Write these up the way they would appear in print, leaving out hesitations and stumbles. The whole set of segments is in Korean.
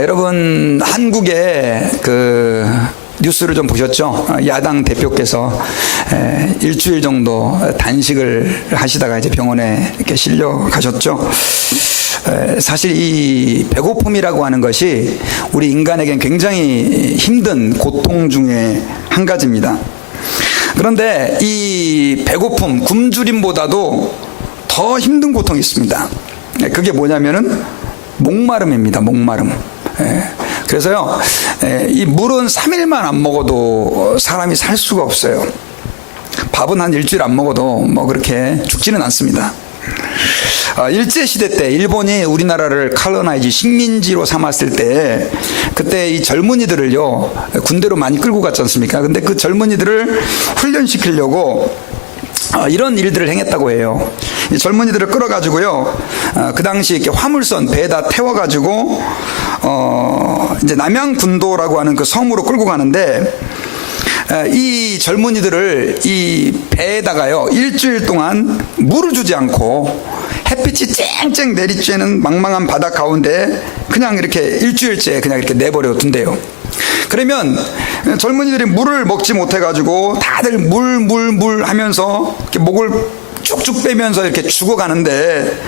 여러분 한국의 그 뉴스를 좀 보셨죠? 야당 대표께서 일주일 정도 단식을 하시다가 이제 병원에 이렇게 실려 가셨죠. 사실 이 배고픔이라고 하는 것이 우리 인간에겐 굉장히 힘든 고통 중에 한 가지입니다. 그런데 이 배고픔, 굶주림보다도 더 힘든 고통이 있습니다. 그게 뭐냐면은 목마름입니다. 목마름. 그래서요, 이 물은 3일만 안 먹어도 사람이 살 수가 없어요. 밥은 한 일주일 안 먹어도 뭐 그렇게 죽지는 않습니다. 일제시대 때 일본이 우리나라를 칼로나이즈 식민지로 삼았을 때 그때 이 젊은이들을요 군대로 많이 끌고 갔지 않습니까? 근데 그 젊은이들을 훈련시키려고 이런 일들을 행했다고 해요. 이 젊은이들을 끌어가지고요, 그 당시 이렇게 화물선 배에다 태워가지고 이제 남양군도라고 하는 그 섬으로 끌고 가는데, 이 젊은이들을 이 배에다가요 일주일 동안 물을 주지 않고 햇빛이 쨍쨍 내리쬐는 망망한 바다 가운데 그냥 이렇게 일주일째 그냥 이렇게 내버려 둔대요. 그러면 젊은이들이 물을 먹지 못해가지고 다들 물 하면서 이렇게 목을 쭉쭉 빼면서 이렇게 죽어가는데,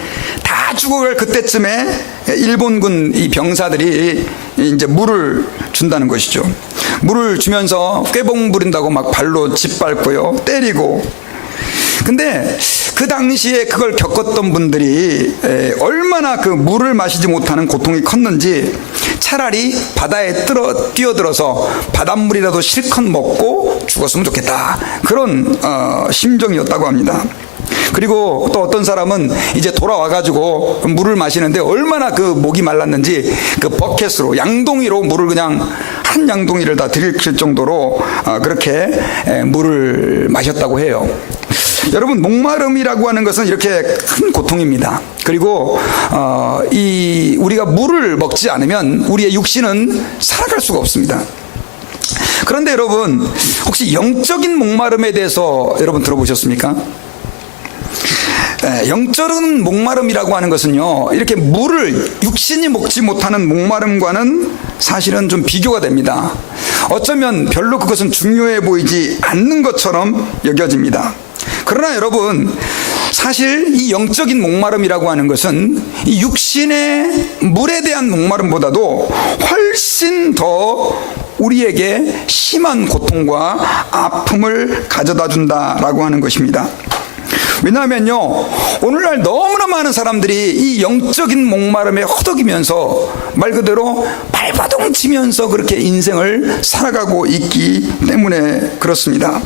다 죽어갈 그때쯤에 일본군 이 병사들이 이제 물을 준다는 것이죠. 물을 주면서 꾀봉 부린다고 막 발로 짓밟고요, 때리고. 근데 그 당시에 그걸 겪었던 분들이 얼마나 그 물을 마시지 못하는 고통이 컸는지 차라리 바다에 뛰어들어서 바닷물이라도 실컷 먹고 죽었으면 좋겠다, 그런 심정이었다고 합니다. 그리고 또 어떤 사람은 이제 돌아와가지고 물을 마시는데 얼마나 그 목이 말랐는지 그 버켓으로 양동이로 물을 그냥 한 양동이를 다 들이킬 정도로 그렇게 물을 마셨다고 해요. 여러분, 목마름이라고 하는 것은 이렇게 큰 고통입니다. 그리고 우리가 물을 먹지 않으면 우리의 육신은 살아갈 수가 없습니다. 그런데 여러분, 혹시 영적인 목마름에 대해서 여러분 들어보셨습니까? 영적인 목마름이라고 하는 것은요, 이렇게 물을 육신이 먹지 못하는 목마름과는 사실은 좀 비교가 됩니다. 어쩌면 별로 그것은 중요해 보이지 않는 것처럼 여겨집니다. 그러나 여러분, 사실 이 영적인 목마름이라고 하는 것은 이 육신의 물에 대한 목마름보다도 훨씬 더 우리에게 심한 고통과 아픔을 가져다 준다라고 하는 것입니다. 왜냐하면요, 오늘날 너무나 많은 사람들이 이 영적인 목마름에 허덕이면서 말 그대로 발버둥 치면서 그렇게 인생을 살아가고 있기 때문에 그렇습니다.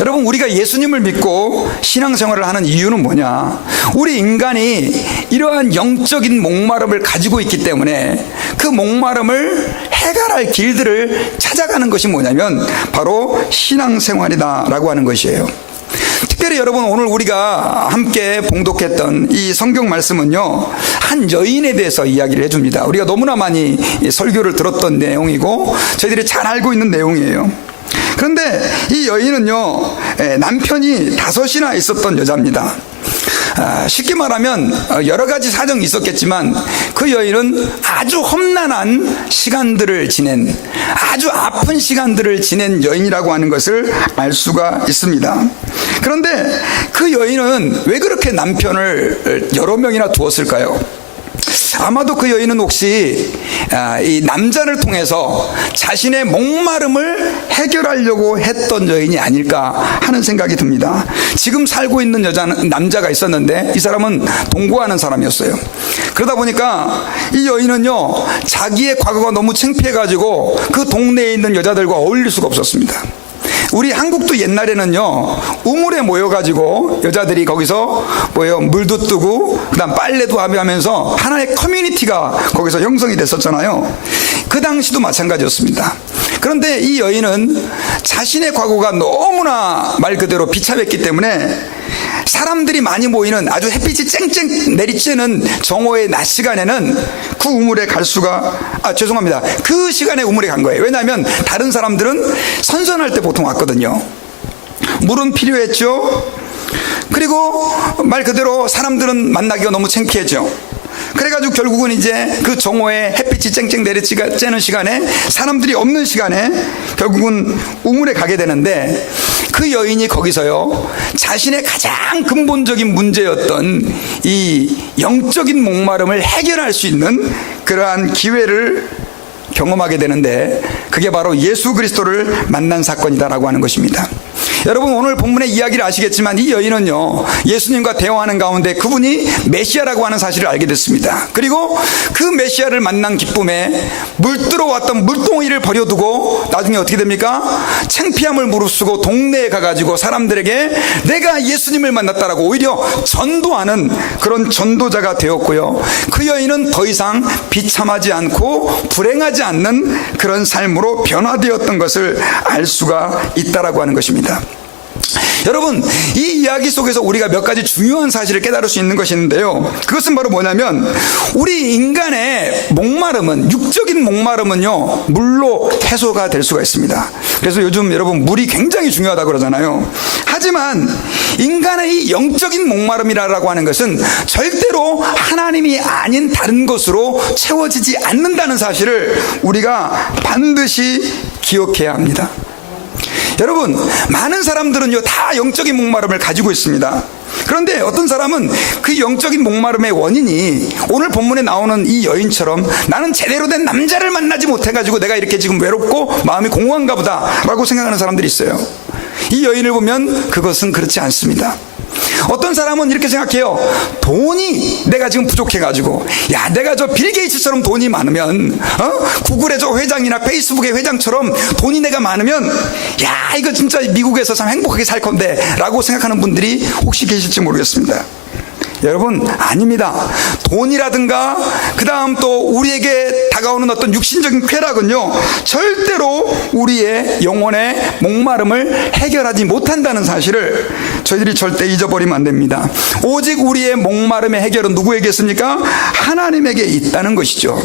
여러분, 우리가 예수님을 믿고 신앙생활을 하는 이유는 뭐냐? 우리 인간이 이러한 영적인 목마름을 가지고 있기 때문에 그 목마름을 해결할 길들을 찾아가는 것이 뭐냐면 바로 신앙생활이다라고 하는 것이에요. 특별히 여러분, 오늘 우리가 함께 봉독했던 이 성경 말씀은요, 한 여인에 대해서 이야기를 해줍니다. 우리가 너무나 많이 설교를 들었던 내용이고 저희들이 잘 알고 있는 내용이에요. 그런데 이 여인은요, 남편이 5이나 있었던 여자입니다. 쉽게 말하면 여러 가지 사정이 있었겠지만 그 여인은 아주 험난한 시간들을 지낸, 아주 아픈 시간들을 지낸 여인이라고 하는 것을 알 수가 있습니다. 그런데 그 여인은 왜 그렇게 남편을 여러 명이나 두었을까요? 아마도 그 여인은 혹시 이 남자를 통해서 자신의 목마름을 해결하려고 했던 여인이 아닐까 하는 생각이 듭니다. 지금 살고 있는 남자가 있었는데 이 사람은 동거하는 사람이었어요. 그러다 보니까 이 여인은요, 자기의 과거가 너무 창피해가지고 그 동네에 있는 여자들과 어울릴 수가 없었습니다. 우리 한국도 옛날에는요, 우물에 모여가지고 여자들이 거기서 물도 뜨고 그다음 빨래도 하면서 하나의 커뮤니티가 거기서 형성이 됐었잖아요. 그 당시도 마찬가지였습니다. 그런데 이 여인은 자신의 과거가 너무나 말 그대로 비참했기 때문에 사람들이 많이 모이는 아주 햇빛이 쨍쨍 내리쬐는 정오의 낮 시간에는 그 우물에 갈 수가, 죄송합니다, 그 시간에 우물에 간 거예요. 왜냐하면 다른 사람들은 선선할 때 보통 왔거든요. 물은 필요했죠. 그리고 말 그대로 사람들은 만나기가 너무 창피했죠. 그래가지고 결국은 이제 그 정오에 햇빛이 쨍쨍 내리쬐는 시간에, 사람들이 없는 시간에 결국은 우물에 가게 되는데, 그 여인이 거기서요, 자신의 가장 근본적인 문제였던 이 영적인 목마름을 해결할 수 있는 그러한 기회를 경험하게 되는데, 그게 바로 예수 그리스도를 만난 사건이다라고 하는 것입니다. 여러분, 오늘 본문의 이야기를 아시겠지만 이 여인은요, 예수님과 대화하는 가운데 그분이 메시아라고 하는 사실을 알게 됐습니다. 그리고 그 메시아를 만난 기쁨에 물들어 왔던 물동이를 버려두고 나중에 어떻게 됩니까? 창피함을 무릅쓰고 동네에 가가지고 사람들에게 내가 예수님을 만났다라고 오히려 전도하는 그런 전도자가 되었고요, 그 여인은 더 이상 비참하지 않고 불행하지 않는 그런 삶으로 변화되었던 것을 알 수가 있다라고 하는 것입니다. 여러분, 이 이야기 속에서 우리가 몇 가지 중요한 사실을 깨달을 수 있는 것이 있는데요, 그것은 바로 뭐냐면, 우리 인간의 목마름은, 육적인 목마름은요, 물로 해소가 될 수가 있습니다. 그래서 요즘 여러분, 물이 굉장히 중요하다고 그러잖아요. 하지만 인간의 이 영적인 목마름이라고 하는 것은 절대로 하나님이 아닌 다른 것으로 채워지지 않는다는 사실을 우리가 반드시 기억해야 합니다. 여러분, 많은 사람들은요, 다 영적인 목마름을 가지고 있습니다. 그런데 어떤 사람은 그 영적인 목마름의 원인이 오늘 본문에 나오는 이 여인처럼 나는 제대로 된 남자를 만나지 못해가지고 내가 이렇게 지금 외롭고 마음이 공허한가 보다 라고 생각하는 사람들이 있어요. 이 여인을 보면 그것은 그렇지 않습니다. 어떤 사람은 이렇게 생각해요. 돈이 내가 지금 부족해가지고, 야, 내가 저 빌 게이츠처럼 돈이 많으면, 구글의 저 회장이나 페이스북의 회장처럼 돈이 내가 많으면, 야, 이거 진짜 미국에서 참 행복하게 살 건데 라고 생각하는 분들이 혹시 계실지 모르겠습니다. 여러분, 아닙니다. 돈이라든가 그 다음 또 우리에게 다가오는 어떤 육신적인 쾌락은요, 절대로 우리의 영혼의 목마름을 해결하지 못한다는 사실을 저희들이 절대 잊어버리면 안 됩니다. 오직 우리의 목마름의 해결은 누구에게 있습니까? 하나님에게 있다는 것이죠.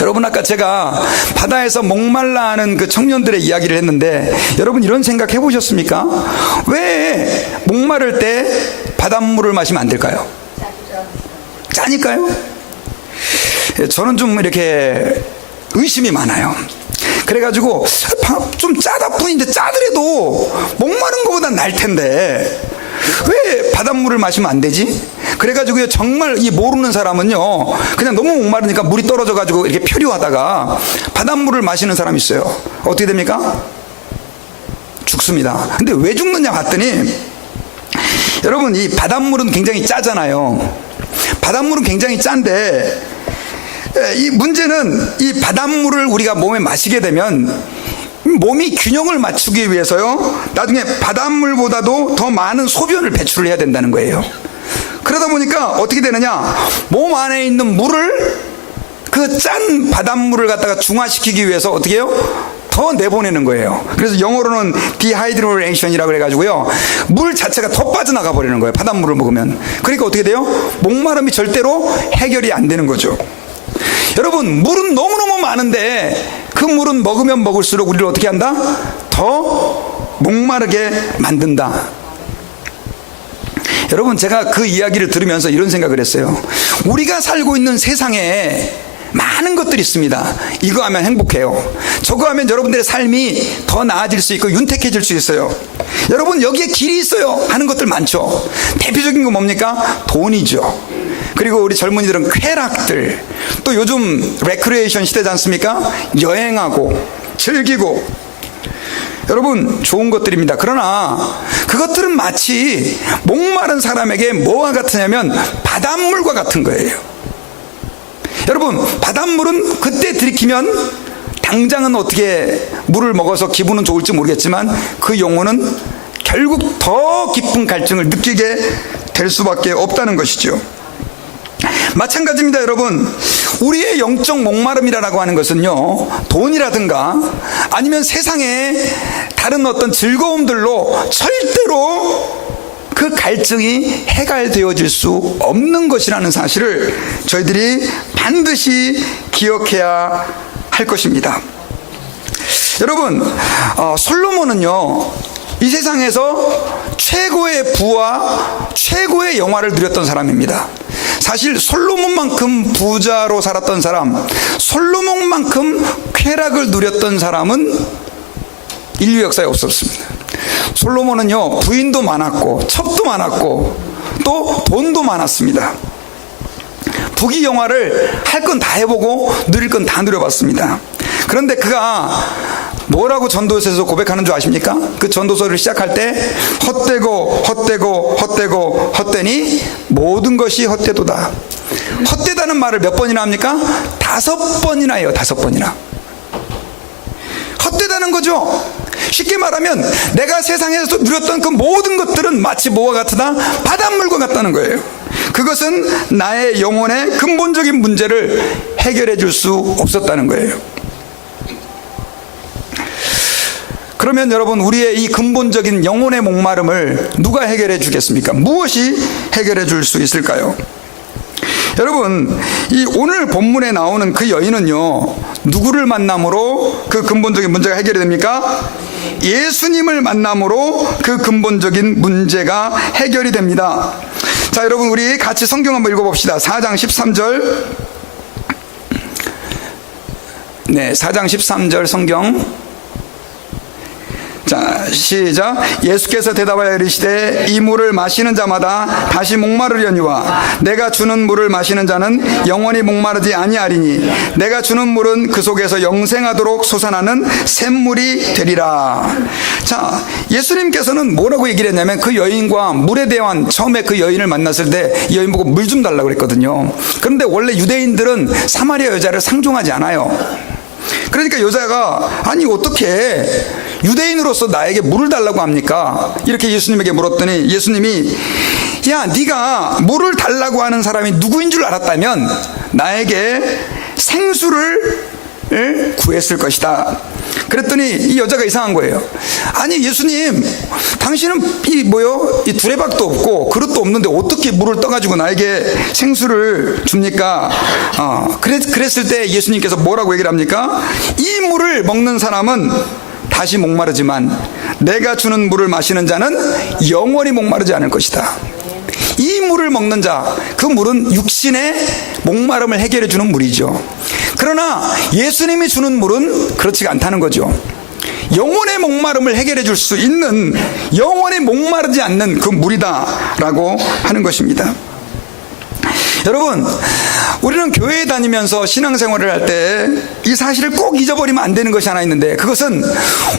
여러분, 아까 제가 바다에서 목말라 하는 그 청년들의 이야기를 했는데, 여러분 이런 생각 해보셨습니까? 왜 목마를 때 바닷물을 마시면 안 될까요? 짜니까요? 저는 좀 이렇게 의심이 많아요. 그래가지고 좀 짜다 뿐인데, 짜더라도 목마른 것보단 날 텐데 왜 바닷물을 마시면 안 되지? 그래가지고요, 정말 이 모르는 사람은요, 그냥 너무 목마르니까 물이 떨어져가지고 이렇게 표류하다가 바닷물을 마시는 사람이 있어요. 어떻게 됩니까? 죽습니다. 근데 왜 죽느냐 봤더니, 여러분, 이 바닷물은 굉장히 짜잖아요. 바닷물은 굉장히 짠데, 이 문제는 이 바닷물을 우리가 몸에 마시게 되면 몸이 균형을 맞추기 위해서요, 나중에 바닷물보다도 더 많은 소변을 배출을 해야 된다는 거예요. 그러다 보니까 어떻게 되느냐, 몸 안에 있는 물을, 그 짠 바닷물을 갖다가 중화시키기 위해서 어떻게 해요? 더 내보내는 거예요. 그래서 영어로는 디하이드레이션이라고 그래가지고요, 물 자체가 더 빠져나가 버리는 거예요, 바닷물을 먹으면. 그러니까 어떻게 돼요? 목마름이 절대로 해결이 안 되는 거죠. 여러분, 물은 너무너무 많은데 그 물은 먹으면 먹을수록 우리를 어떻게 한다? 더 목마르게 만든다. 여러분, 제가 그 이야기를 들으면서 이런 생각을 했어요. 우리가 살고 있는 세상에 많은 것들이 있습니다. 이거 하면 행복해요, 저거 하면 여러분들의 삶이 더 나아질 수 있고 윤택해질 수 있어요. 여러분, 여기에 길이 있어요 하는 것들 많죠. 대표적인 건 뭡니까? 돈이죠. 그리고 우리 젊은이들은 쾌락들, 또 요즘 레크리에이션 시대지 않습니까? 여행하고 즐기고, 여러분, 좋은 것들입니다. 그러나 그것들은 마치 목마른 사람에게 뭐와 같으냐면 바닷물과 같은 거예요. 여러분, 바닷물은 그때 들이키면 당장은 어떻게 물을 먹어서 기분은 좋을지 모르겠지만 그 영혼은 결국 더 깊은 갈증을 느끼게 될 수밖에 없다는 것이죠. 마찬가지입니다. 여러분, 우리의 영적 목마름이라고 하는 것은요, 돈이라든가 아니면 세상의 다른 어떤 즐거움들로 절대로 그 갈증이 해결되어질 수 없는 것이라는 사실을 저희들이 반드시 기억해야 할 것입니다. 여러분, 솔로몬은요, 이 세상에서 최고의 부와 최고의 영화를 누렸던 사람입니다. 사실 솔로몬만큼 부자로 살았던 사람, 솔로몬만큼 쾌락을 누렸던 사람은 인류 역사에 없었습니다. 솔로몬은요, 부인도 많았고 첩도 많았고 또 돈도 많았습니다. 부귀영화를 할 건 다 해보고 누릴 건 다 누려봤습니다. 그런데 그가 뭐라고 전도서에서 고백하는 줄 아십니까? 그 전도서를 시작할 때 헛되고 헛되고 헛되고 헛되니 모든 것이 헛되도다. 헛되다는 말을 몇 번이나 합니까? 5번이나 해요. 5번이나. 헛되다는 거죠. 쉽게 말하면 내가 세상에서 누렸던 그 모든 것들은 마치 뭐와 같으다? 바닷물과 같다는 거예요. 그것은 나의 영혼의 근본적인 문제를 해결해 줄 수 없었다는 거예요. 그러면 여러분, 우리의 이 근본적인 영혼의 목마름을 누가 해결해 주겠습니까? 무엇이 해결해 줄 수 있을까요? 여러분, 이 오늘 본문에 나오는 그 여인은요, 누구를 만남으로 그 근본적인 문제가 해결이 됩니까? 예수님을 만남으로 그 근본적인 문제가 해결이 됩니다. 자, 여러분, 우리 같이 성경 한번 읽어봅시다. 4장 13절. 네, 4장 13절 성경. 자, 시작. 예수께서 대답하여 이르시되 이 물을 마시는 자마다 다시 목마르려니와 내가 주는 물을 마시는 자는 영원히 목마르지 아니하리니 내가 주는 물은 그 속에서 영생하도록 솟아나는 샘물이 되리라. 자, 예수님께서는 뭐라고 얘기를 했냐면 그 여인과 물에 대한, 처음에 그 여인을 만났을 때 이 여인 보고 물 좀 달라고 그랬거든요. 그런데 원래 유대인들은 사마리아 여자를 상종하지 않아요. 그러니까 여자가 아니 어떻게 유대인으로서 나에게 물을 달라고 합니까? 이렇게 예수님에게 물었더니 예수님이 야, 네가 물을 달라고 하는 사람이 누구인 줄 알았다면 나에게 생수를 구했을 것이다. 그랬더니 이 여자가 이상한 거예요. 아니 예수님, 당신은 이 두레박도 없고 그릇도 없는데 어떻게 물을 떠가지고 나에게 생수를 줍니까? 그랬을 때 예수님께서 뭐라고 얘기를 합니까? 이 물을 먹는 사람은 다시 목마르지만 내가 주는 물을 마시는 자는 영원히 목마르지 않을 것이다. 이 물을 먹는 자, 그 물은 육신의 목마름을 해결해 주는 물이죠. 그러나 예수님이 주는 물은 그렇지가 않다는 거죠. 영혼의 목마름을 해결해 줄 수 있는, 영원히 목마르지 않는 그 물이다라고 하는 것입니다. 여러분, 우리는 교회에 다니면서 신앙생활을 할 때 이 사실을 꼭 잊어버리면 안 되는 것이 하나 있는데, 그것은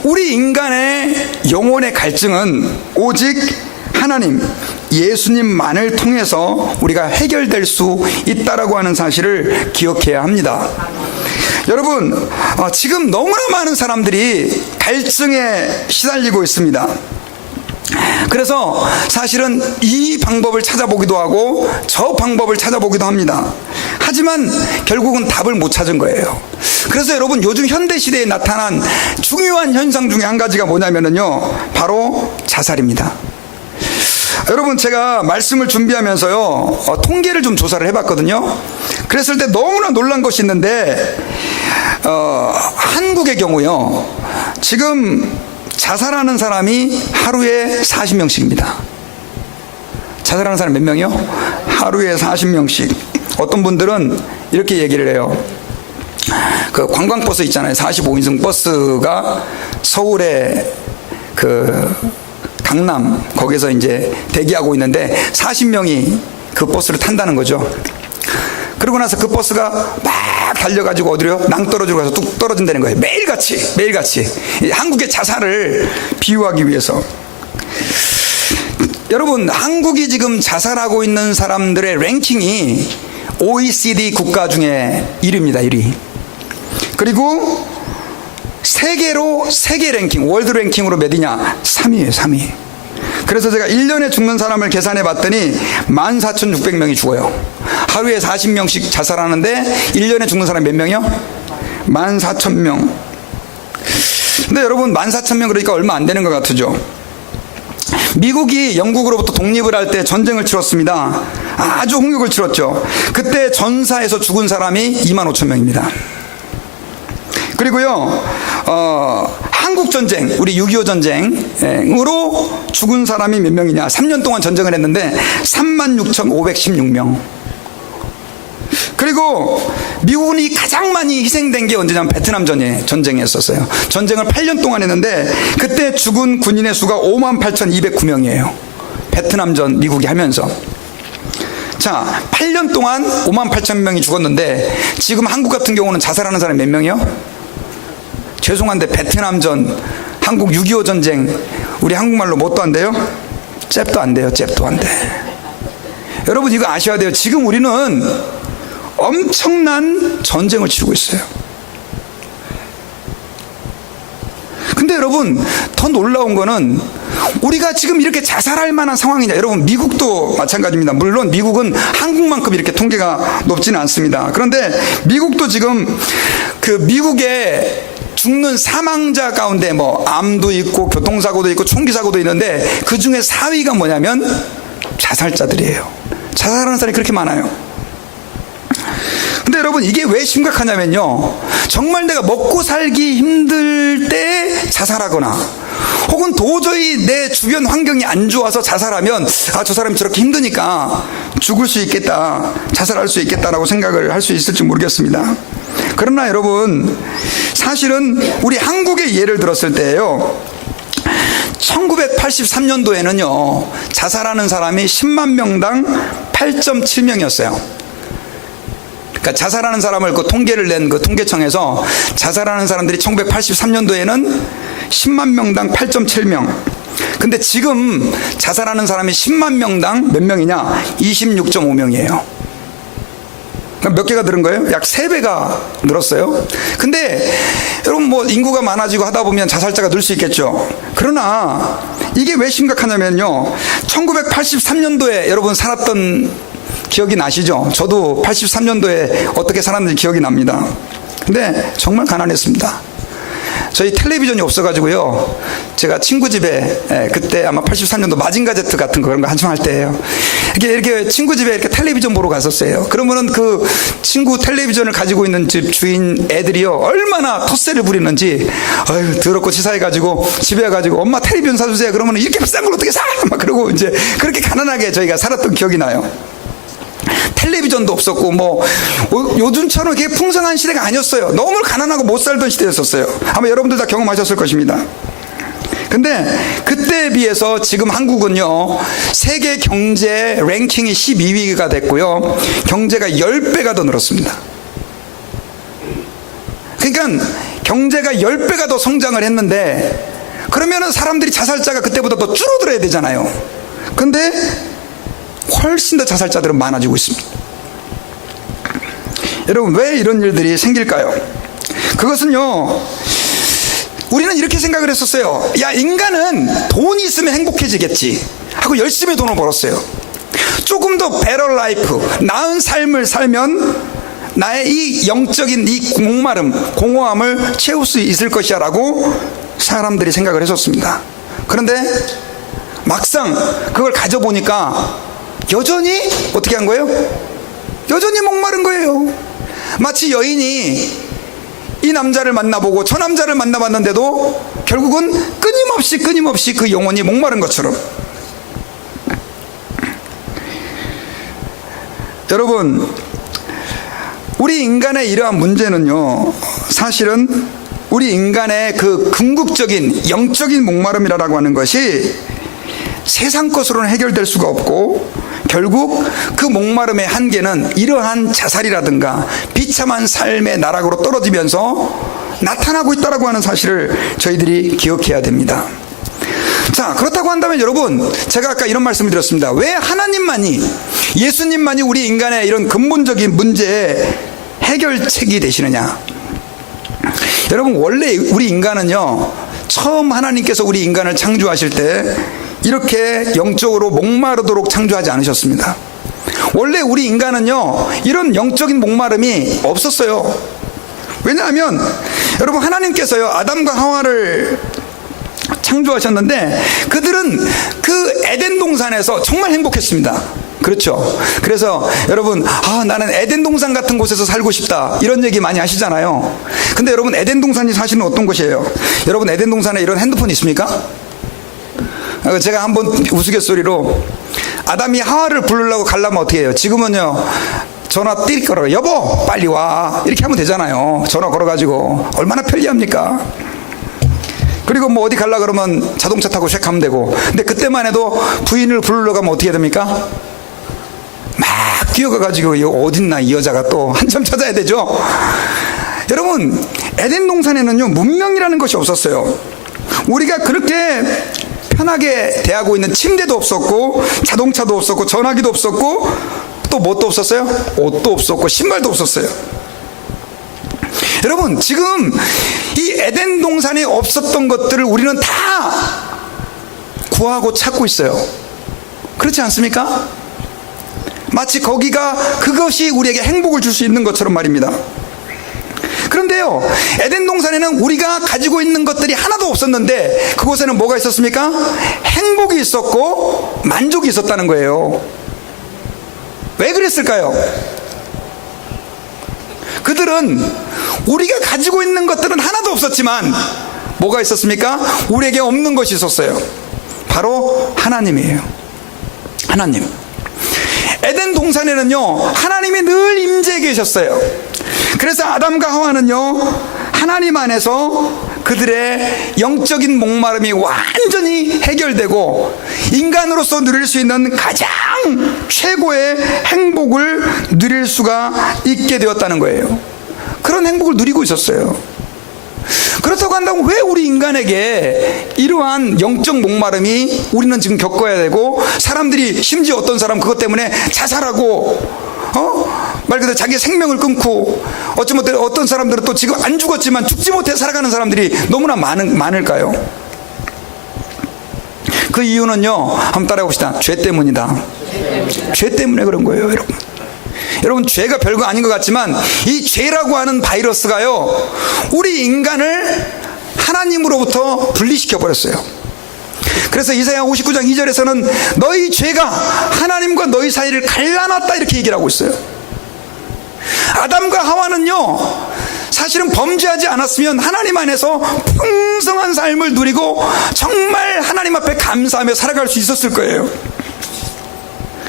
우리 인간의 영혼의 갈증은 오직 하나님, 예수님만을 통해서 우리가 해결될 수 있다라고 하는 사실을 기억해야 합니다. 여러분, 지금 너무나 많은 사람들이 갈증에 시달리고 있습니다. 그래서 사실은 이 방법을 찾아보기도 하고 저 방법을 찾아보기도 합니다. 하지만 결국은 답을 못 찾은 거예요. 그래서 여러분, 요즘 현대시대에 나타난 중요한 현상 중에 한 가지가 뭐냐면요, 바로 자살입니다. 여러분, 제가 말씀을 준비하면서요, 통계를 좀 조사를 해봤거든요. 그랬을 때 너무나 놀란 것이 있는데, 한국의 경우요, 지금 자살하는 사람이 하루에 40명씩입니다. 자살하는 사람 몇 명이요? 하루에 40명씩. 어떤 분들은 이렇게 얘기를 해요. 그 관광버스 있잖아요. 45인승 버스가 서울에 강남, 거기서 이제 대기하고 있는데 40명이 그 버스를 탄다는 거죠. 그러고 나서 그 버스가 막 달려가지고 어디로요? 낭떠러지로 가서 뚝 떨어진다는 거예요. 매일같이. 한국의 자살을 비유하기 위해서. 여러분, 한국이 지금 자살하고 있는 사람들의 랭킹이 OECD 국가 중에 1위입니다. 1위. 그리고 세계 랭킹, 월드 랭킹으로 몇 위냐? 3위예요. 3위. 그래서 제가 1년에 죽는 사람을 계산해 봤더니 14,600명이 죽어요. 하루에 40명씩 자살하는데 1년에 죽는 사람이 몇 명이요? 14,000명. 근데 여러분, 14,000명 그러니까 얼마 안 되는 것 같으죠? 미국이 영국으로부터 독립을 할 때 전쟁을 치렀습니다. 아주 홍역을 치렀죠. 그때 전사에서 죽은 사람이 25,000명입니다. 그리고요, 한국전쟁, 우리 6.25 전쟁으로 죽은 사람이 몇 명이냐? 3년 동안 전쟁을 했는데 36,516명. 그리고 미군이 가장 많이 희생된 게 언제냐면 베트남 전쟁이었었어요. 전쟁을 8년 동안 했는데 그때 죽은 군인의 수가 58,209명이에요. 베트남전 미국이 하면서. 자, 8년 동안 58,000명이 죽었는데 지금 한국 같은 경우는 자살하는 사람이 몇 명이요? 죄송한데 베트남전, 한국 6.25 전쟁, 우리 한국말로 뭣도 안 돼요? 잽도 안 돼요. 잽도 안 돼. 여러분 이거 아셔야 돼요. 지금 우리는 엄청난 전쟁을 치르고 있어요. 근데 여러분 더 놀라운 거는 우리가 지금 이렇게 자살할 만한 상황이냐. 여러분 미국도 마찬가지입니다. 물론 미국은 한국만큼 이렇게 통계가 높지는 않습니다. 그런데 미국도 지금 그 미국의 죽는 사망자 가운데 뭐 암도 있고 교통사고도 있고 총기사고도 있는데 그 중에 4위가 뭐냐면 자살자들이에요. 자살하는 사람이 그렇게 많아요. 근데 여러분 이게 왜 심각하냐면요, 정말 내가 먹고 살기 힘들 때 자살하거나 혹은 도저히 내 주변 환경이 안 좋아서 자살하면 아, 저 사람이 저렇게 힘드니까 죽을 수 있겠다, 자살할 수 있겠다라고 생각을 할 수 있을지 모르겠습니다. 그러나 여러분 사실은 우리 한국의 예를 들었을 때예요, 1983년도에는요 자살하는 사람이 10만 명당 8.7명이었어요. 그러니까 자살하는 사람을 그 통계를 낸 그 통계청에서 자살하는 사람들이 1983년도에는 10만 명당 8.7명. 근데 지금 자살하는 사람이 10만 명당 몇 명이냐? 26.5명이에요. 몇 개가 늘은 거예요? 약 3배가 늘었어요. 근데 여러분 뭐 인구가 많아지고 하다 보면 자살자가 늘 수 있겠죠. 그러나 이게 왜 심각하냐면요, 1983년도에 여러분 살았던 기억이 나시죠? 저도 83년도에 어떻게 살았는지 기억이 납니다. 근데 정말 가난했습니다. 저희 텔레비전이 없어가지고요, 제가 친구 집에, 그때 아마 83년도 마징가제트 같은 거 그런 거 한참 할 때예요. 이렇게 친구 집에 이렇게 텔레비전 보러 갔었어요. 그러면은 그 친구 텔레비전을 가지고 있는 집 주인 애들이요, 얼마나 텃세를 부리는지, 아유, 더럽고 치사해가지고 집에 가가지고 엄마 텔레비전 사주세요. 그러면 이렇게 비싼 걸 어떻게 사? 막 그러고 이제 그렇게 가난하게 저희가 살았던 기억이 나요. 텔레비전도 없었고 뭐 요즘처럼 이렇게 풍성한 시대가 아니었어요. 너무 가난하고 못 살던 시대였었어요. 아마 여러분들 다 경험하셨을 것입니다. 근데 그때에 비해서 지금 한국은요 세계 경제 랭킹이 12위가 됐고요, 경제가 10배가 더 늘었습니다. 그러니까 경제가 10배가 더 성장을 했는데 그러면은 사람들이 자살자가 그때보다 더 줄어들어야 되잖아요. 근데 훨씬 더 자살자들은 많아지고 있습니다. 여러분 왜 이런 일들이 생길까요? 그것은요, 우리는 이렇게 생각을 했었어요. 야, 인간은 돈이 있으면 행복해지겠지 하고 열심히 돈을 벌었어요. 조금 더 better life, 나은 삶을 살면 나의 이 영적인 이 목마름, 공허함을 채울 수 있을 것이야 라고 사람들이 생각을 했었습니다. 그런데 막상 그걸 가져보니까 여전히 어떻게 한 거예요? 여전히 목마른 거예요. 마치 여인이 이 남자를 만나보고 저 남자를 만나봤는데도 결국은 끊임없이 그 영혼이 목마른 것처럼. 여러분, 우리 인간의 이러한 문제는요, 사실은 우리 인간의 그 궁극적인 영적인 목마름이라고 하는 것이 세상 것으로는 해결될 수가 없고, 결국 그 목마름의 한계는 이러한 자살이라든가 비참한 삶의 나락으로 떨어지면서 나타나고 있다고 하는 사실을 저희들이 기억해야 됩니다. 자, 그렇다고 한다면 여러분, 제가 아까 이런 말씀을 드렸습니다. 왜 하나님만이, 예수님만이 우리 인간의 이런 근본적인 문제의 해결책이 되시느냐? 여러분, 원래 우리 인간은요, 처음 하나님께서 우리 인간을 창조하실 때 이렇게 영적으로 목마르도록 창조하지 않으셨습니다. 원래 우리 인간은요 이런 영적인 목마름이 없었어요. 왜냐하면 여러분, 하나님께서요 아담과 하와를 창조하셨는데 그들은 그 에덴 동산에서 정말 행복했습니다. 그렇죠? 그래서 여러분, 나는 에덴 동산 같은 곳에서 살고 싶다 이런 얘기 많이 하시잖아요. 근데 여러분, 에덴 동산이 사실은 어떤 곳이에요? 여러분, 에덴 동산에 이런 핸드폰 있습니까? 제가 한번 우스갯소리로 아담이 하와를 부르려고 가려면 어떻게 해요? 지금은요 전화 띠리 걸어, 여보 빨리 와, 이렇게 하면 되잖아요. 전화 걸어가지고 얼마나 편리합니까? 그리고 뭐 어디 가려 그러면 자동차 타고 쉑 하면 되고. 근데 그때만 해도 부인을 부르러 가면 어떻게 됩니까? 막 뛰어가가지고 이거 어딨나 이 여자가, 또 한참 찾아야 되죠. 여러분, 에덴 동산에는요 문명이라는 것이 없었어요. 우리가 그렇게 편하게 대하고 있는 침대도 없었고, 자동차도 없었고, 전화기도 없었고, 또 뭣도 없었어요? 옷도 없었고, 신발도 없었어요. 여러분, 지금 이 에덴 동산에 없었던 것들을 우리는 다 구하고 찾고 있어요. 그렇지 않습니까? 마치 거기가, 그것이 우리에게 행복을 줄 수 있는 것처럼 말입니다. 그런데요, 에덴 동산에는 우리가 가지고 있는 것들이 하나도 없었는데 그곳에는 뭐가 있었습니까? 행복이 있었고 만족이 있었다는 거예요. 왜 그랬을까요? 그들은 우리가 가지고 있는 것들은 하나도 없었지만 뭐가 있었습니까? 우리에게 없는 것이 있었어요. 바로 하나님이에요. 하나님. 에덴 동산에는요 하나님이 늘 임재해 계셨어요. 그래서 아담과 하와는요 하나님 안에서 그들의 영적인 목마름이 완전히 해결되고 인간으로서 누릴 수 있는 가장 최고의 행복을 누릴 수가 있게 되었다는 거예요. 그런 행복을 누리고 있었어요. 그렇다고 한다면 왜 우리 인간에게 이러한 영적 목마름이 우리는 지금 겪어야 되고, 사람들이 심지어 어떤 사람 그것 때문에 자살하고 말 그대로 자기의 생명을 끊고, 어쩌면 어떤 사람들은 또 지금 안 죽었지만 죽지 못해 살아가는 사람들이 너무나 많을까요? 그 이유는요, 한번 따라해 봅시다. 죄 때문이다. 죄 때문에 그런 거예요, 여러분. 여러분, 죄가 별거 아닌 것 같지만 이 죄라고 하는 바이러스가요 우리 인간을 하나님으로부터 분리시켜 버렸어요. 그래서 이사야 59장 2절에서는 너희 죄가 하나님과 너희 사이를 갈라놨다, 이렇게 얘기를 하고 있어요. 아담과 하와는요 사실은 범죄하지 않았으면 하나님 안에서 풍성한 삶을 누리고 정말 하나님 앞에 감사하며 살아갈 수 있었을 거예요.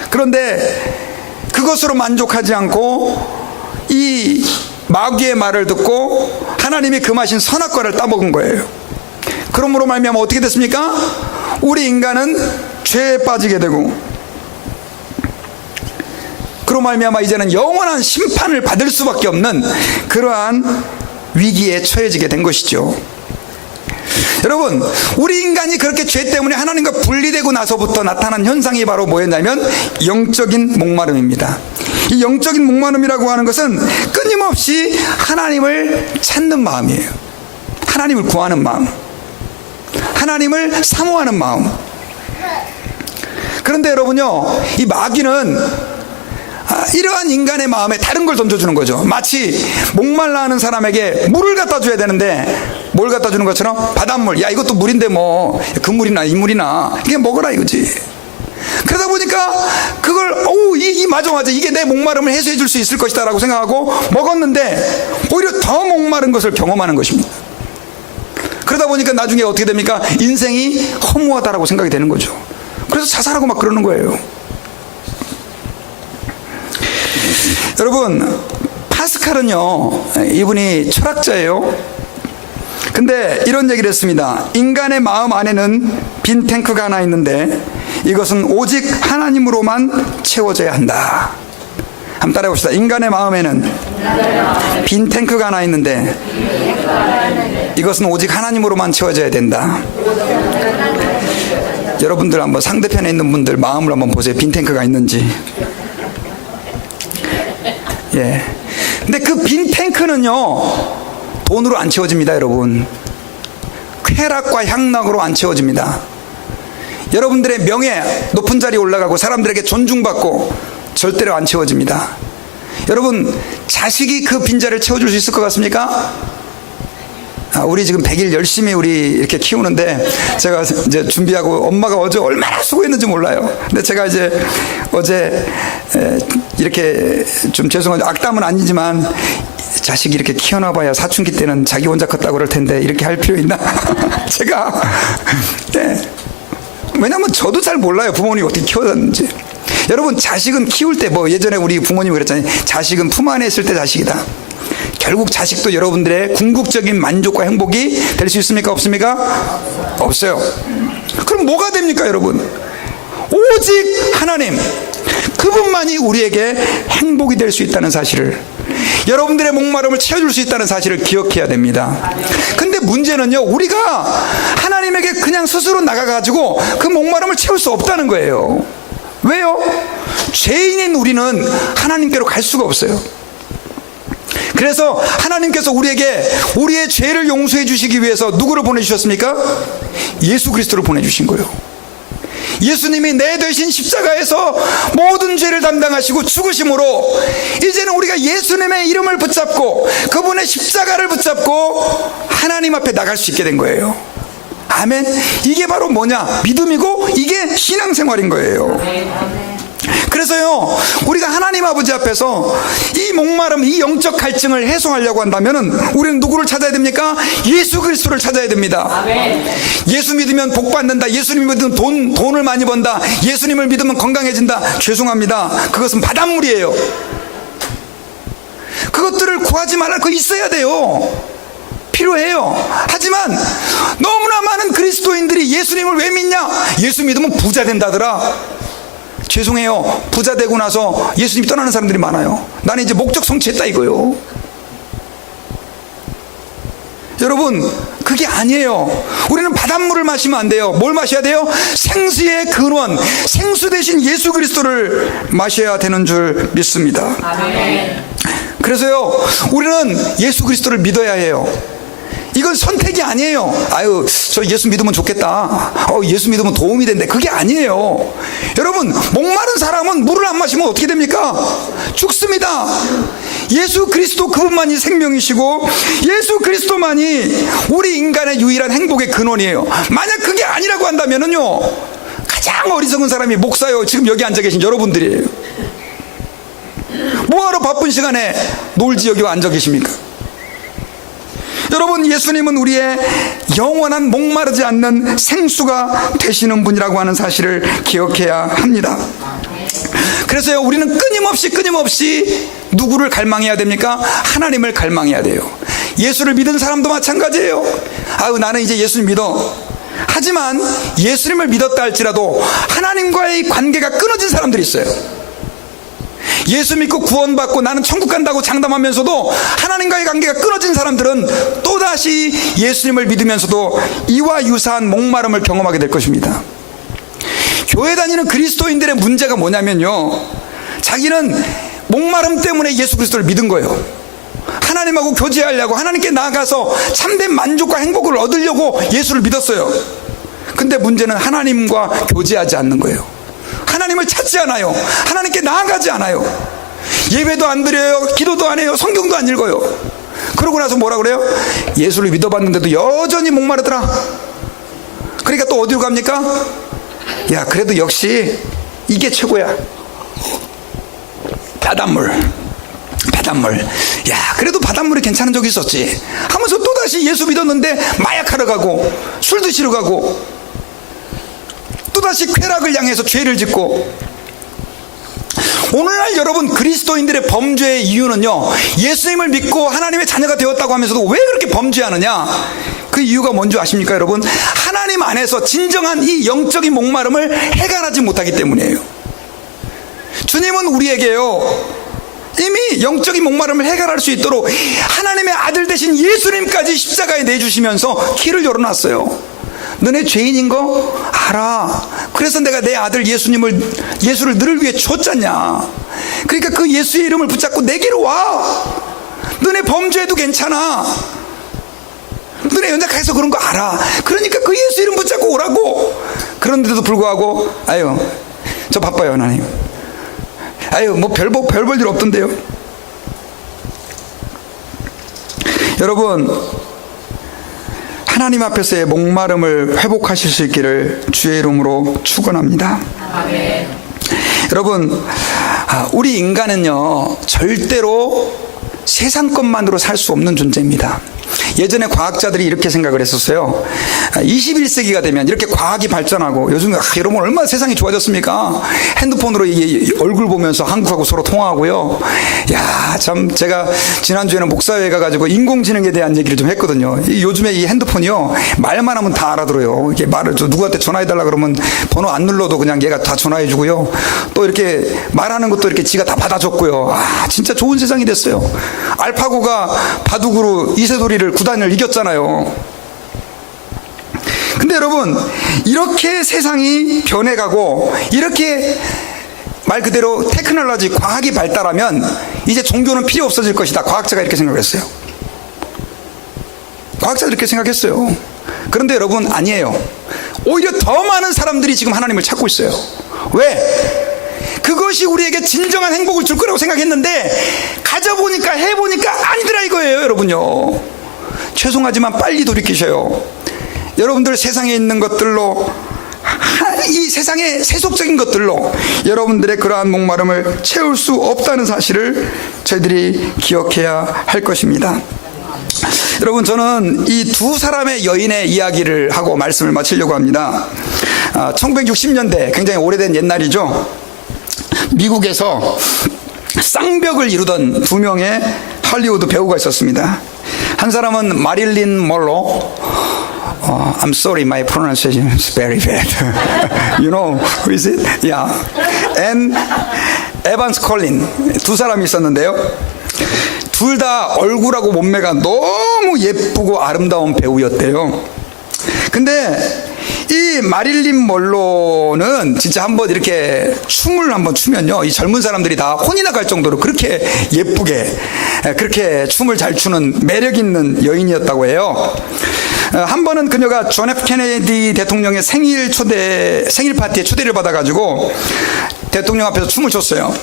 그런데 그것으로 만족하지 않고 이 마귀의 말을 듣고 하나님이 금하신 선악과를 따먹은 거예요. 그러므로 말미암아 어떻게 됐습니까? 우리 인간은 죄에 빠지게 되고, 그로 말미암아 이제는 영원한 심판을 받을 수밖에 없는 그러한 위기에 처해지게 된 것이죠. 여러분, 우리 인간이 그렇게 죄 때문에 하나님과 분리되고 나서부터 나타난 현상이 바로 뭐였냐면 영적인 목마름입니다. 이 영적인 목마름이라고 하는 것은 끊임없이 하나님을 찾는 마음이에요. 하나님을 구하는 마음, 하나님을 사모하는 마음. 그런데 여러분요, 이 마귀는 이러한 인간의 마음에 다른 걸 던져주는 거죠. 마치 목말라 하는 사람에게 물을 갖다 줘야 되는데 뭘 갖다 주는 것처럼 바닷물, 야 이것도 물인데 뭐 그 물이나 이 물이나 이게 먹어라 이거지. 그러다 보니까 그걸 맞아 이게 내 목마름을 해소해 줄 수 있을 것이다 라고 생각하고 먹었는데 오히려 더 목마른 것을 경험하는 것입니다. 그러다 보니까 나중에 어떻게 됩니까? 인생이 허무하다라고 생각이 되는 거죠. 그래서 자살하고 막 그러는 거예요. 여러분, 파스칼은요 이분이 철학자예요. 근데 이런 얘기를 했습니다. 인간의 마음 안에는 빈 탱크가 하나 있는데 이것은 오직 하나님으로만 채워져야 한다. 한번 따라해 봅시다. 인간의 마음에는 빈 탱크가 하나 있는데 이것은 오직 하나님으로만 채워져야 된다. 여러분들 한번 상대편에 있는 분들 마음을 한번 보세요. 빈 탱크가 있는지. 예. 근데 그 빈 탱크는요 돈으로 안 채워집니다. 여러분, 쾌락과 향락으로 안 채워집니다. 여러분들의 명예, 높은 자리에 올라가고 사람들에게 존중받고 절대로 안 채워집니다. 여러분, 자식이 그 빈자리를 채워줄 수 있을 것 같습니까? 우리 지금 100일 열심히 우리 이렇게 키우는데 제가 이제 준비하고 엄마가 어제 얼마나 수고했는지 몰라요. 근데 제가 이제 어제 이렇게 좀 죄송하죠. 악담은 아니지만 자식이 이렇게 키워놔봐야 사춘기 때는 자기 혼자 컸다고 그럴 텐데 이렇게 할 필요 있나? 제가 네. 왜냐면 저도 잘 몰라요. 부모님이 어떻게 키워놨는지. 여러분, 자식은 키울 때 예전에 우리 부모님이 그랬잖아요. 자식은 품 안에 있을 때 자식이다. 결국 자식도 여러분들의 궁극적인 만족과 행복이 될 수 있습니까? 없습니까? 없어요. 그럼 뭐가 됩니까, 여러분? 오직 하나님, 그분만이 우리에게 행복이 될 수 있다는 사실을, 여러분들의 목마름을 채워줄 수 있다는 사실을 기억해야 됩니다. 근데 문제는요, 우리가 하나님에게 그냥 스스로 나가가지고 그 목마름을 채울 수 없다는 거예요. 왜요? 죄인인 우리는 하나님께로 갈 수가 없어요. 그래서 하나님께서 우리에게 우리의 죄를 용서해 주시기 위해서 누구를 보내주셨습니까? 예수 그리스도를 보내주신 거예요. 예수님이 내 대신 십자가에서 모든 죄를 담당하시고 죽으심으로 이제는 우리가 예수님의 이름을 붙잡고 그분의 십자가를 붙잡고 하나님 앞에 나갈 수 있게 된 거예요. 아멘. 이게 바로 뭐냐? 믿음이고 이게 신앙생활인 거예요. 그래서요, 우리가 하나님 아버지 앞에서 이 목마름, 이 영적 갈증을 해소하려고 한다면 우리는 누구를 찾아야 됩니까? 예수 그리스도를 찾아야 됩니다. 아멘. 예수 믿으면 복 받는다, 예수님 믿으면 돈을 많이 번다, 예수님을 믿으면 건강해진다. 죄송합니다, 그것은 바닷물이에요. 그것들을 구하지 말라. 그거 있어야 돼요. 필요해요. 하지만 너무나 많은 그리스도인들이 예수님을 왜 믿냐? 예수 믿으면 부자 된다더라. 죄송해요, 부자 되고 나서 예수님이 떠나는 사람들이 많아요. 나는 이제 목적 성취했다 이거요. 여러분, 그게 아니에요. 우리는 바닷물을 마시면 안 돼요. 뭘 마셔야 돼요? 생수의 근원, 생수 대신 예수 그리스도를 마셔야 되는 줄 믿습니다. 아멘. 그래서요, 우리는 예수 그리스도를 믿어야 해요. 이건 선택이 아니에요. 아유, 저 예수 믿으면 좋겠다. 예수 믿으면 도움이 된대. 그게 아니에요. 여러분, 목마른 사람은 물을 안 마시면 어떻게 됩니까? 죽습니다. 예수 그리스도 그분만이 생명이시고 예수 그리스도만이 우리 인간의 유일한 행복의 근원이에요. 만약 그게 아니라고 한다면은요, 가장 어리석은 사람이 목사요, 지금 여기 앉아 계신 여러분들이에요. 뭐하러 바쁜 시간에 놀지 여기 앉아 계십니까? 여러분, 예수님은 우리의 영원한 목마르지 않는 생수가 되시는 분이라고 하는 사실을 기억해야 합니다. 그래서요, 우리는 끊임없이 누구를 갈망해야 됩니까? 하나님을 갈망해야 돼요. 예수를 믿은 사람도 마찬가지예요. 아유, 나는 이제 예수님 믿어. 하지만 예수님을 믿었다 할지라도 하나님과의 관계가 끊어진 사람들이 있어요. 예수 믿고 구원받고 나는 천국 간다고 장담하면서도 하나님과의 관계가 끊어진 사람들은 또다시 예수님을 믿으면서도 이와 유사한 목마름을 경험하게 될 것입니다. 교회 다니는 그리스도인들의 문제가 뭐냐면요, 자기는 목마름 때문에 예수 그리스도를 믿은 거예요. 하나님하고 교제하려고, 하나님께 나아가서 참된 만족과 행복을 얻으려고 예수를 믿었어요. 근데 문제는 하나님과 교제하지 않는 거예요. 하나님을 찾지 않아요. 하나님께 나아가지 않아요. 예배도 안 드려요. 기도도 안 해요. 성경도 안 읽어요. 그러고 나서 뭐라 그래요? 예수를 믿어봤는데도 여전히 목마르더라. 그러니까 또 어디로 갑니까? 야, 그래도 역시 이게 최고야. 바닷물. 야, 그래도 바닷물이 괜찮은 적이 있었지 하면서 또다시 예수 믿었는데 마약하러 가고 술 드시러 가고 또다시 쾌락을 향해서 죄를 짓고. 오늘날 여러분, 그리스도인들의 범죄의 이유는요, 예수님을 믿고 하나님의 자녀가 되었다고 하면서도 왜 그렇게 범죄하느냐? 그 이유가 뭔지 아십니까, 여러분? 하나님 안에서 진정한 이 영적인 목마름을 해결하지 못하기 때문이에요. 주님은 우리에게요, 이미 영적인 목마름을 해결할 수 있도록 하나님의 아들 되신 예수님까지 십자가에 내주시면서 길을 열어놨어요. 너네 죄인인 거 알아. 그래서 내가 내 아들 예수를 너를 위해 줬잖냐. 그러니까 그 예수의 이름을 붙잡고 내게로 와. 너네 범죄해도 괜찮아. 너네 연약해서 그런 거 알아. 그러니까 그 예수 이름 붙잡고 오라고. 그런데도 불구하고 아유, 저 바빠요 하나님. 아유, 뭐 별 볼 일 없던데요. 여러분, 하나님 앞에서의 목마름을 회복하실 수 있기를 주의 이름으로 축원합니다. 아멘. 여러분, 우리 인간은요, 절대로 세상 것만으로 살 수 없는 존재입니다. 예전에 과학자들이 이렇게 생각을 했었어요. 21세기가 되면 이렇게 과학이 발전하고 요즘 여러분 얼마나 세상이 좋아졌습니까? 핸드폰으로 이 얼굴 보면서 한국하고 서로 통화하고요. 야, 참 제가 지난주에는 목사회에 가가지고 인공지능에 대한 얘기를 좀 했거든요. 요즘에 이 핸드폰이요, 말만 하면 다 알아들어요. 이게 말을 누구한테 전화해달라 그러면 번호 안 눌러도 그냥 얘가 다 전화해주고요. 또 이렇게 말하는 것도 이렇게 지가 다 받아줬고요. 아, 진짜 좋은 세상이 됐어요. 알파고가 바둑으로 이세돌이를 9단을 이겼잖아요. 근데 여러분, 이렇게 세상이 변해가고 이렇게 말 그대로 테크놀로지, 과학이 발달하면 이제 종교는 필요 없어질 것이다. 과학자가 이렇게 생각을 했어요. 과학자들이 이렇게 생각했어요. 그런데 여러분, 아니에요. 오히려 더 많은 사람들이 지금 하나님을 찾고 있어요. 왜? 그것이 우리에게 진정한 행복을 줄 거라고 생각했는데 가져보니까, 해보니까 아니더라 이거예요. 여러분요, 죄송하지만 빨리 돌이키셔요. 여러분들 세상에 있는 것들로, 이 세상의 세속적인 것들로 여러분들의 그러한 목마름을 채울 수 없다는 사실을 저희들이 기억해야 할 것입니다. 여러분, 저는 이 두 사람의 여인의 이야기를 하고 말씀을 마치려고 합니다. 1960년대, 굉장히 오래된 옛날이죠. 미국에서 쌍벽을 이루던 두 명의 할리우드 배우가 있었습니다. 한 사람은 마릴린 먼로. I'm sorry, my pronunciation is very bad. You know who is it? Yeah. And 에반스 콜린. 두 사람이 있었는데요. 둘 다 얼굴하고 몸매가 너무 예쁘고 아름다운 배우였대요. 근데 이 마릴린 먼로는 진짜 한번 이렇게 춤을 한번 추면요, 이 젊은 사람들이 다 혼이 나갈 정도로 그렇게 예쁘게, 그렇게 춤을 잘 추는 매력 있는 여인이었다고 해요. 한 번은 그녀가 존 F 케네디 대통령의 생일 파티에 초대를 받아가지고 대통령 앞에서 춤을 췄어요.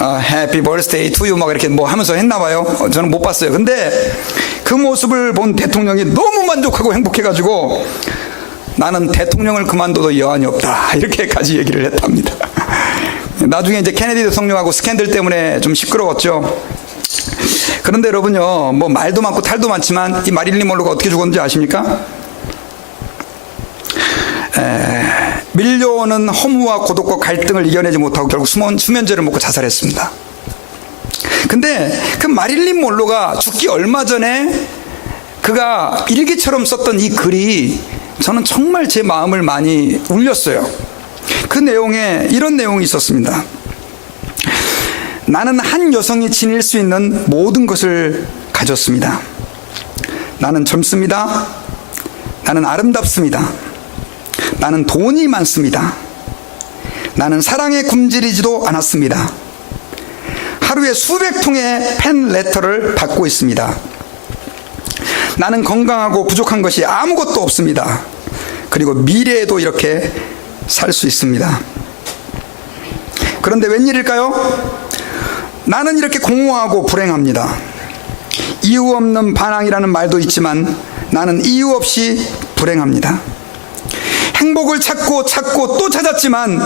Happy birthday to you 막 이렇게 뭐 하면서 했나봐요. 저는 못 봤어요. 근데 그 모습을 본 대통령이 너무 만족하고 행복해가지고 나는 대통령을 그만둬도 여한이 없다, 이렇게까지 얘기를 했답니다. 나중에 이제 케네디 대통령하고 스캔들 때문에 좀 시끄러웠죠. 그런데 여러분요, 뭐 말도 많고 탈도 많지만 이 마릴린 먼로가 어떻게 죽었는지 아십니까? 밀려오는 허무와 고독과 갈등을 이겨내지 못하고 결국 수면제를 먹고 자살했습니다. 근데 그 마릴린 먼로가 죽기 얼마 전에 그가 일기처럼 썼던 이 글이 저는 정말 제 마음을 많이 울렸어요. 그 내용에 이런 내용이 있었습니다. 나는 한 여성이 지닐 수 있는 모든 것을 가졌습니다. 나는 젊습니다. 나는 아름답습니다. 나는 돈이 많습니다. 나는 사랑에 굶주리지도 않았습니다. 하루에 수백 통의 팬 레터를 받고 있습니다. 나는 건강하고 부족한 것이 아무것도 없습니다. 그리고 미래에도 이렇게 살 수 있습니다. 그런데 웬일일까요? 나는 이렇게 공허하고 불행합니다. 이유 없는 반항이라는 말도 있지만 나는 이유 없이 불행합니다. 행복을 찾고 또 찾았지만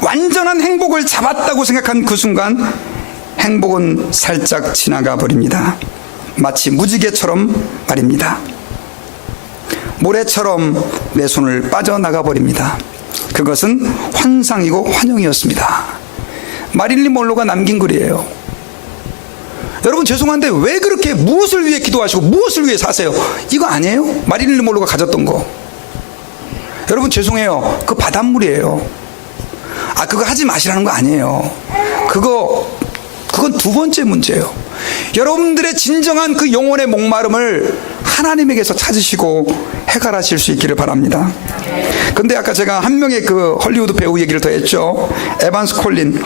완전한 행복을 잡았다고 생각한 그 순간 행복은 살짝 지나가 버립니다. 마치 무지개처럼 말입니다. 모래처럼 내 손을 빠져나가 버립니다. 그것은 환상이고 환영이었습니다. 마릴린 먼로가 남긴 글이에요. 여러분, 죄송한데 왜 그렇게 무엇을 위해 기도하시고 무엇을 위해 사세요? 이거 아니에요? 마릴린 먼로가 가졌던 거. 여러분, 죄송해요. 그거 바닷물이에요. 그거 하지 마시라는 거 아니에요. 그건 두 번째 문제예요. 여러분들의 진정한 그 영혼의 목마름을 하나님에게서 찾으시고 해결하실 수 있기를 바랍니다. 근데 아까 제가 한 명의 그 헐리우드 배우 얘기를 더 했죠. 에반스 콜린.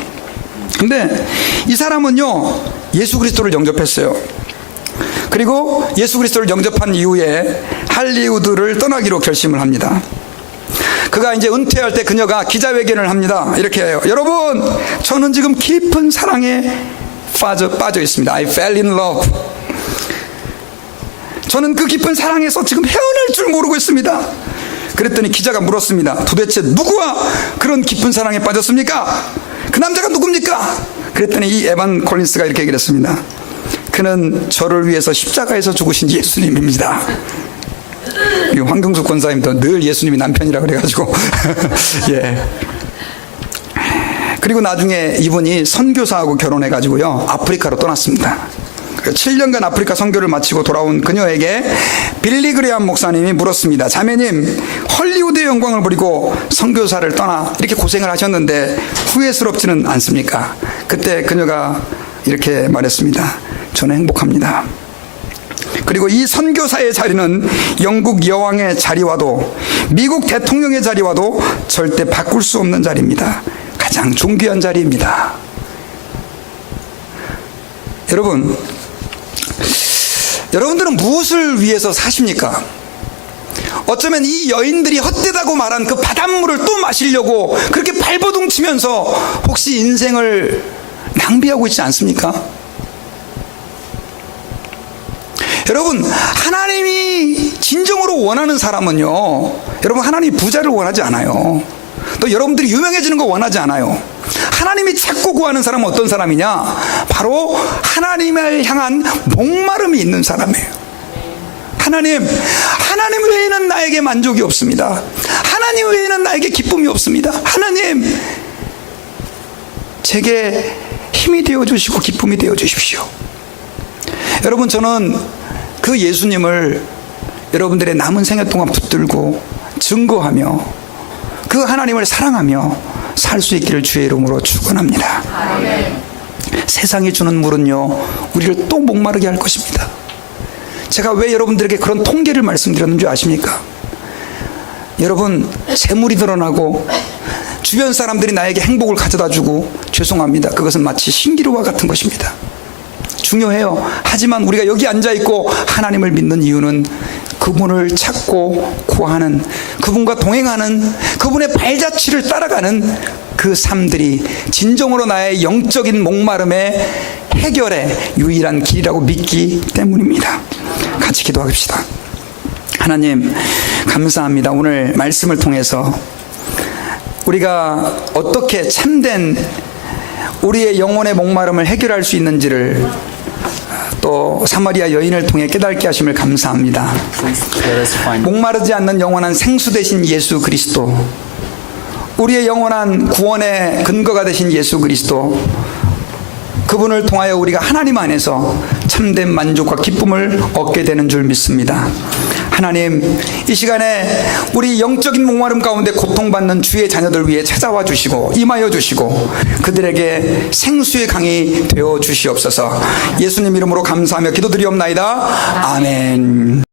근데 이 사람은요, 예수 그리스도를 영접했어요. 그리고 예수 그리스도를 영접한 이후에 할리우드를 떠나기로 결심을 합니다. 그가 이제 은퇴할 때 그녀가 기자회견을 합니다. 이렇게 해요. 여러분, 저는 지금 깊은 사랑에 빠져 있습니다. I fell in love. 저는 그 깊은 사랑에서 지금 헤어날 줄 모르고 있습니다. 그랬더니 기자가 물었습니다. 도대체 누구와 그런 깊은 사랑에 빠졌습니까? 그 남자가 누굽니까? 그랬더니 이 에반 콜린스가 이렇게 얘기를 했습니다. 그는 저를 위해서 십자가에서 죽으신 예수님입니다. 이 황경숙 권사님도 늘 예수님이 남편이라 그래가지고 예. 그리고 나중에 이분이 선교사하고 결혼해가지고요 아프리카로 떠났습니다. 7년간 아프리카 선교를 마치고 돌아온 그녀에게 빌리 그레함 목사님이 물었습니다. 자매님, 헐리우드의 영광을 버리고 선교사를 떠나 이렇게 고생을 하셨는데 후회스럽지는 않습니까? 그때 그녀가 이렇게 말했습니다. 저는 행복합니다. 그리고 이 선교사의 자리는 영국 여왕의 자리와도 미국 대통령의 자리와도 절대 바꿀 수 없는 자리입니다. 가장 존귀한 자리입니다. 여러분들은 무엇을 위해서 사십니까? 어쩌면 이 여인들이 헛되다고 말한 그 바닷물을 또 마시려고 그렇게 발버둥 치면서 혹시 인생을 낭비하고 있지 않습니까? 여러분, 하나님이 진정으로 원하는 사람은요, 여러분, 하나님이 부자를 원하지 않아요. 또 여러분들이 유명해지는 거 원하지 않아요. 하나님이 찾고 구하는 사람은 어떤 사람이냐? 바로 하나님을 향한 목마름이 있는 사람이에요. 하나님 외에는 나에게 만족이 없습니다. 하나님 외에는 나에게 기쁨이 없습니다. 하나님, 제게 힘이 되어주시고 기쁨이 되어주십시오. 여러분, 저는 그 예수님을 여러분들의 남은 생애 동안 붙들고 증거하며 그 하나님을 사랑하며 살 수 있기를 주의 이름으로 축원합니다. 세상이 주는 물은요, 우리를 또 목마르게 할 것입니다. 제가 왜 여러분들에게 그런 통계를 말씀드렸는지 아십니까? 여러분, 재물이 드러나고 주변 사람들이 나에게 행복을 가져다주고 죄송합니다. 그것은 마치 신기루와 같은 것입니다. 중요해요. 하지만 우리가 여기 앉아있고 하나님을 믿는 이유는 그분을 찾고 구하는, 그분과 동행하는, 그분의 발자취를 따라가는 그 삶들이 진정으로 나의 영적인 목마름의 해결의 유일한 길이라고 믿기 때문입니다. 같이 기도하십시다. 하나님, 감사합니다. 오늘 말씀을 통해서 우리가 어떻게 참된 우리의 영혼의 목마름을 해결할 수 있는지를 또 사마리아 여인을 통해 깨닫게 하심을 감사합니다. 목마르지 않는 영원한 생수 되신 예수 그리스도, 우리의 영원한 구원의 근거가 되신 예수 그리스도, 그분을 통하여 우리가 하나님 안에서 참된 만족과 기쁨을 얻게 되는 줄 믿습니다. 하나님, 이 시간에 우리 영적인 목마름 가운데 고통받는 주의 자녀들 위해 찾아와 주시고 임하여 주시고 그들에게 생수의 강이 되어 주시옵소서. 예수님 이름으로 감사하며 기도드리옵나이다. 아멘.